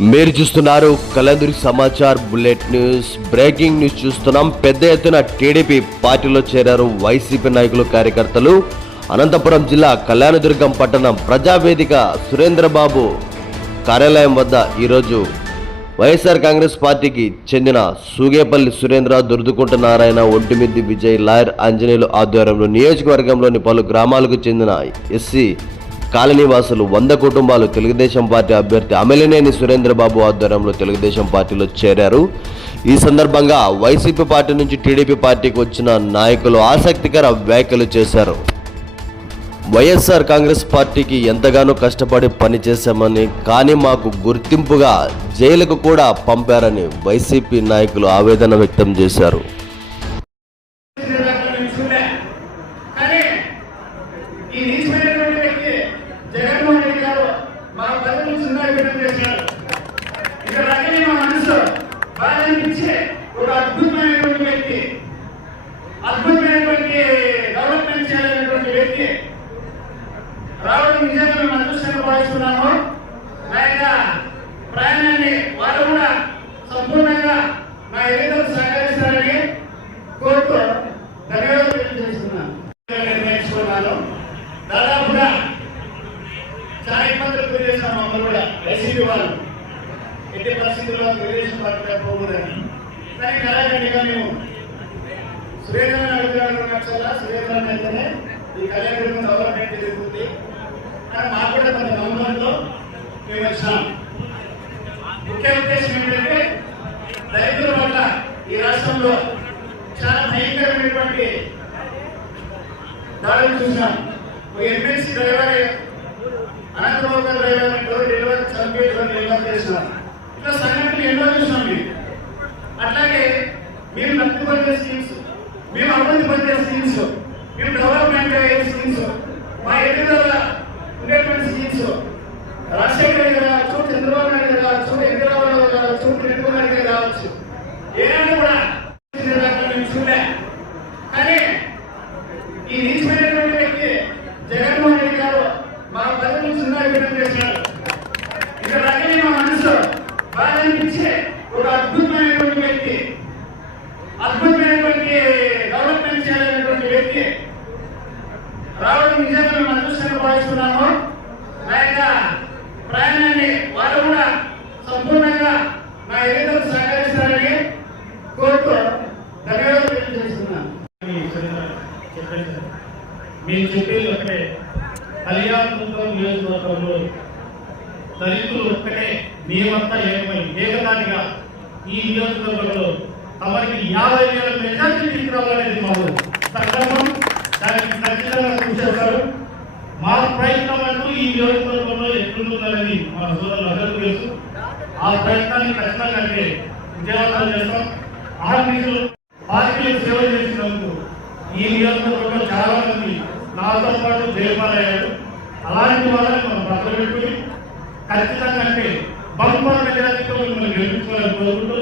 మీరు చూస్తున్నారు Kalyanadurgam Samachar bullet news. Breaking news చూస్తున్నాం. పెద్ద ఎత్తున టీడీపీ పార్టీలో చేరారు వైసీపీ నాయకులు, కార్యకర్తలు. అనంతపురం జిల్లా కళ్యాణదుర్గం పట్టణం ప్రజావేదిక సురేంద్రబాబు కార్యాలయం వద్ద ఈరోజు వైఎస్ఆర్ కాంగ్రెస్ పార్టీకి చెందిన సూగేపల్లి సురేంద్ర, దుర్దుకుంట నారాయణ, ఒంటిమిద్ది విజయ్, లాయర్ ఆంజనేయులు ఆధ్వర్యంలో నియోజకవర్గంలోని పలు గ్రామాలకు చెందిన ఎస్సీ కాలనీవాసులు 100 కుటుంబాలు తెలుగుదేశం పార్టీ అభ్యర్థి అమిలినేని సురేంద్రబాబు ఆధ్వర్యంలో తెలుగుదేశం పార్టీలో చేరారు. ఈ సందర్భంగా వైసీపీ పార్టీ నుంచి టీడీపీ పార్టీకి వచ్చిన నాయకులు ఆసక్తికర వ్యాఖ్యలు చేశారు. వైఎస్ఆర్ కాంగ్రెస్ పార్టీకి ఎంతగానో కష్టపడి పనిచేశామని, కానీ మాకు గుర్తింపుగా జైలుకు కూడా పంపారని వైసీపీ నాయకులు ఆవేదన వ్యక్తం చేశారు. అద్భుతమైనటువంటి డెవలప్మెంట్ చేయాలనేటువంటి వ్యక్తి రావడం నిజంగా మేము అదృష్టంగా భావిస్తున్నాము. ఆయన ప్రయాణాన్ని వారు కూడా సంపూర్ణంగా నా ఎదుగుదలకు సహకరిస్తారని కోరుతూ ధన్యవాదాలు తెలియజేస్తున్నాను. నిర్ణయించుకున్నాను. దాదాపుగా చాలా ఇబ్బందులు గురి చేస్తాం మమ్మల్ని కూడా వైసీపీ వాళ్ళు. ఎట్టి పరిస్థితుల్లో తెలుగుదేశం పార్టీ పోకూడదని, కానీ కళాఖండిగా మేము సురేంద్రని అడుగుతాడు నచ్చాలా, సురేంద్రని అయితేనే ఈ కళ్యాణదుర్గం డెవలప్మెంట్ జరుగుతుంది కానీ మాకు కూడా కొంత గమనంతో మేము వచ్చినాం. ముఖ్య ఉద్దేశం ఏంటంటే రైతుల వల్ల ఈ రాష్ట్రంలో చాలా భయంకరమైనటువంటి దాడులు చూసినాం. ఒక ఎమ్మెల్సీ డ్రైవర్ అనంతబాబు గారు డ్రైవర్ డెలివరీ చంపేటువంటి డెలివరీ చేసినాం. ఇట్లా సంఘటనలు ఎన్నో చూసినాం. అట్లాగే మేము లబ్ధిపడే స్కీమ్స్, మేము అభివృద్ధి పొందే స్కీమ్స్, మేము డెవలప్మెంట్ అయ్యే స్కీమ్స్, మా ఎదుగుదల ఉండేటువంటి స్కీమ్స్ రాజశేఖర రెడ్డి కావచ్చు, చంద్రబాబు నాయుడు కావచ్చు, ఎన్టీఆర్ కావచ్చు, కిరణ్ కుమార్ గారు కావచ్చు, ఏదైనా కూడా మేము చూడలే. కానీ ఈ నీచమైనటువంటి వ్యక్తి జగన్మోహన్ రెడ్డి గారు మా పదవి సుందరపీఠం చేశారు. ఇక్కడ రకమే మా మనసు బాగా అనిపించే ఒక అద్భుతమైనటువంటి వ్యక్తి, అద్భుతమైనటువంటి డెవలప్మెంట్ చేయాలనేటువంటి వ్యక్తి రావడం నిజంగా మేము అదృష్టంగా భావిస్తున్నాము. ఆయన ప్రయాణాన్ని వారు కూడా సంపూర్ణంగా నా ఎదుగుదలకు సహకరిస్తారని కోరుతూ ధన్యవాదాలు తెలియజేస్తున్నాను. మీరు చెప్పేది ఒకటే, కళ్యాణదుర్గం నియోజకవర్గంలో దళితులు ఒక్కటే మేమంతా ఏకదానిగా ఈ నియోజకవర్గంలో తమరికి 50,000 మెజార్టీ తీసుకురావాలనేది మాకు సంకల్పం. దానికి ఖచ్చితంగా కృషి చేస్తారు. మా ప్రయత్నం అంటూ ఈ నియోజకవర్గంలో ఎట్లుంటుందనేది మా సోదరులు అందరూ తెలుసు. ఆ ప్రయత్నాన్ని ఖచ్చితంగా అంటే విజయవంతం చేస్తాం. ఆర్మీలు పార్టీలకు సేవ చేసినందుకు ఈ నియోజకవర్గంలో చాలా మంది నాతో పాటు జయపాలయ్యారు. అలాంటి వాళ్ళని మనం పక్కన పెట్టుకుని ఖచ్చితంగా అంటే బంపర్ మెజార్టీతో మిమ్మల్ని గెలిపించుకోవాలని కోరుకుంటూ,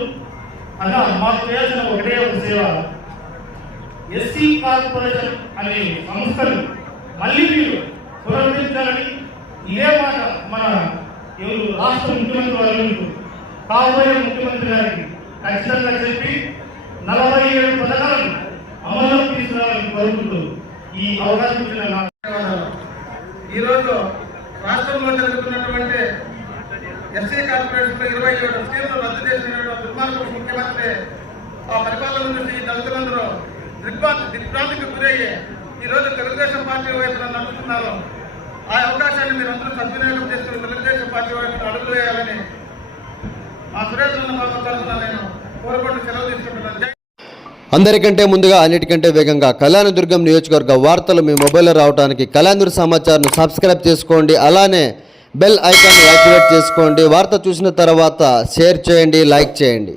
అలా మాకు చేయాల్సిన ఒకటే ఒక సేవ, ఎస్సీ కార్పొరేషన్ అనే సంస్థను మళ్ళీ మీరు పునరుద్ధరించాలని ఇదే మాట మన ఎవరు రాష్ట్ర ముఖ్యమంత్రి వారు కాబోయే ముఖ్యమంత్రి గారికి ఖచ్చితంగా చెప్పి 47 పథకాలను అమల్లో తీసుకురావాలని కోరుకుంటూ ఈ అవకాశం ఇచ్చిన ఈరోజు రాష్ట్రంలో జరుగుతున్నటువంటి ఎస్సీ కార్పొరేషన్లో 27 స్కీమ్లు రద్దు చేసిన దుర్మార్గపు ముఖ్యమంత్రి ఆ పరిపాలన నుంచి దళితులందరూ దిగ్భ్రాంతికి గురయ్యి ఈరోజు తెలుగుదేశం పార్టీ వైపున నడుస్తున్నారు. ఆ అవకాశాన్ని మీరు అందరూ సద్వినియోగం చేసుకుని తెలుగుదేశం పార్టీ వైపు అడుగులు వేయాలని మా సురేంద్ర బాబు తరఫున నేను కోరుకుంటూ సెలవు తీసుకుంటున్నాను. అందరికంటే ముందుగా, అన్నిటికంటే వేగంగా కళ్యాణదుర్గం నియోజకవర్గ వార్తలు మీ మొబైల్లో రావడానికి కళ్యాణదుర్గం సమాచార్ను సబ్స్క్రైబ్ చేసుకోండి. అలానే బెల్ ఐకాన్ యాక్టివేట్ చేసుకోండి. వార్త చూసిన తర్వాత షేర్ చేయండి, లైక్ చేయండి.